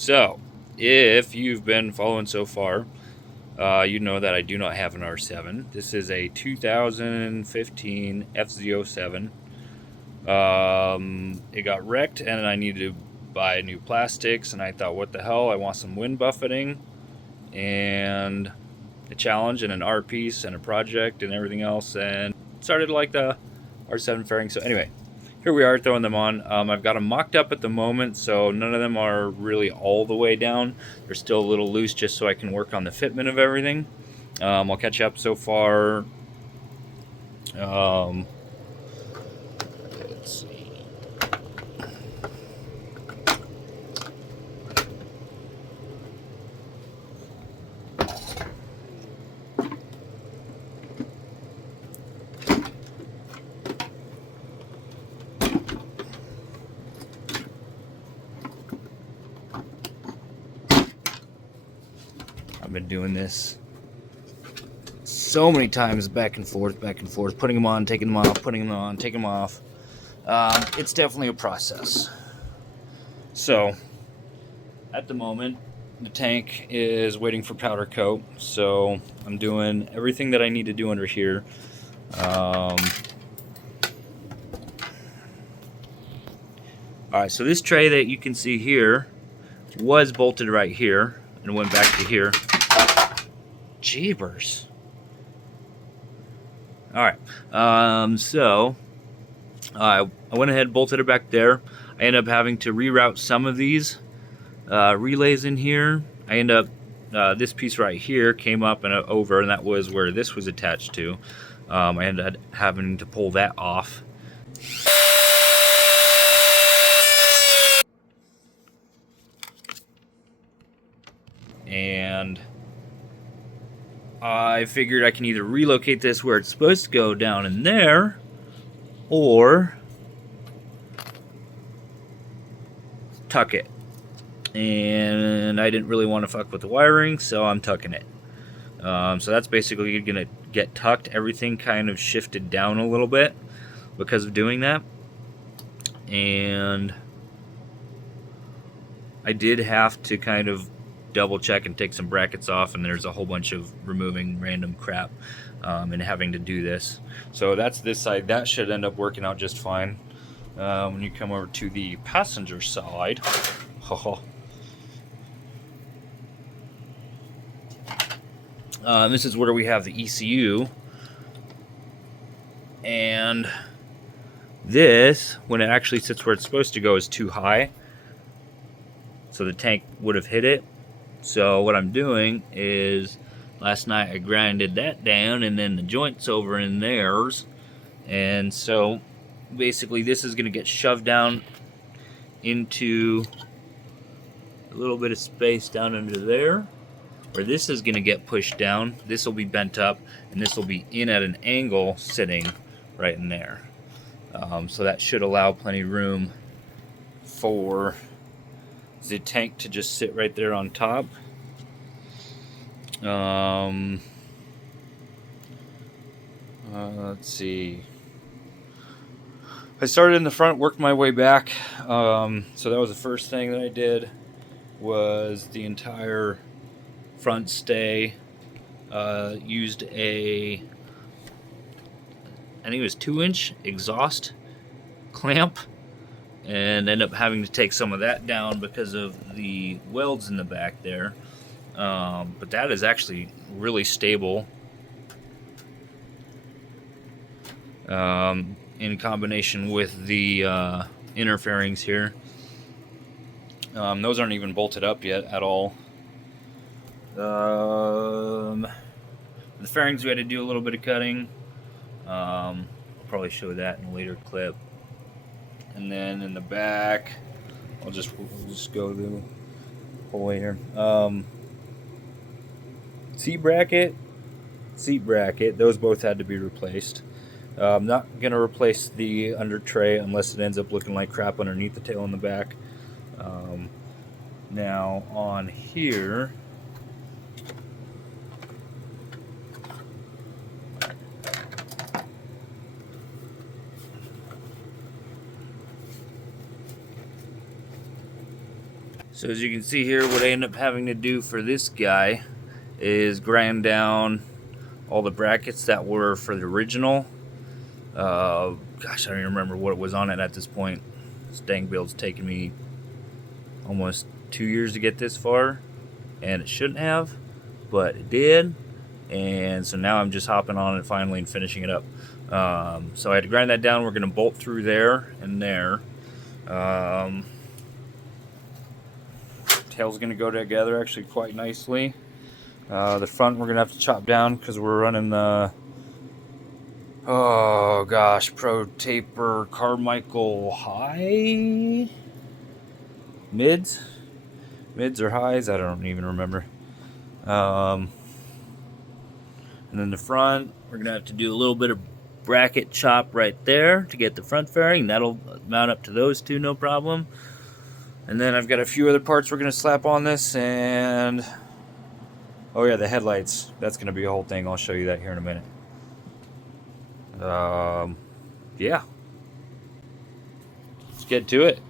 So, if you've been following so far, you know that I do not have an R7. This is a 2015 Fz07. It got wrecked and I needed to buy new plastics, and I thought, what the hell, I want some wind buffeting and a challenge and an art piece and a project and everything else, and started like the R7 fairing. So anyway, here we are throwing them on. I've got them mocked up at the moment, so none of them are really all the way down. They're still a little loose, just so I can work on the fitment of everything. I'll catch you up so far. Let's see. I've been doing this so many times, back and forth, putting them on, taking them off, putting them on, taking them off. It's definitely a process. So, at the moment, the tank is waiting for powder coat, so I'm doing everything that I need to do under here. Alright, so this tray that you can see here was bolted right here and went back to here. Jeebers. Alright, so I went ahead and bolted it back there. I ended up having to reroute some of these relays in here. I ended up, this piece right here came up and over, and that was where this was attached to. I ended up having to pull that off. And I figured I can either relocate this where it's supposed to go down in there, or tuck it. And I didn't really want to fuck with the wiring, so I'm tucking it. So that's basically going to get tucked. Everything kind of shifted down a little bit because of doing that. And I did have to kind of double check and take some brackets off, and there's a whole bunch of removing random crap and having to do this. So that's this side. That should end up working out just fine. When you come over to the passenger side, this is where we have the ECU, and this, when it actually sits where it's supposed to go, is too high, so the tank would have hit it. So what I'm doing is, last night I grinded that down, and then the joint's over in theirs, and so basically this is going to get shoved down into a little bit of space down under there, where this is going to get pushed down. This will be bent up, and this will be in at an angle sitting right in there. So that should allow plenty of room for the tank to just sit right there on top. Let's see. I started in the front, worked my way back. So that was the first thing that I did, was the entire front stay. Used a, I think it was 2-inch exhaust clamp, and end up having to take some of that down because of the welds in the back there. But that is actually really stable in combination with the inner fairings here. Those aren't even bolted up yet at all. The fairings, we had to do a little bit of cutting. I'll probably show that in a later clip. And then in the back, we'll just go the whole way here. Seat bracket, those both had to be replaced. I'm not going to replace the under tray unless it ends up looking like crap underneath the tail in the back. Now on here, So as you can see here, what I end up having to do for this guy is grind down all the brackets that were for the original. Gosh, I don't even remember what it was on it at this point. This dang build's taken me almost 2 years to get this far, and it shouldn't have, but it did. And so now I'm just hopping on it finally and finishing it up. So I had to grind that down. We're going to bolt through there and there. Tail's going to go together actually quite nicely. The front we're going to have to chop down because we're running the, oh gosh, Pro Taper Carmichael High? Mids or highs? I don't even remember. And then the front, we're going to have to do a little bit of bracket chop right there to get the front fairing. That'll mount up to those two, no problem. And then I've got a few other parts we're going to slap on this, and oh yeah, the headlights. That's going to be a whole thing. I'll show you that here in a minute. Yeah. Let's get to it.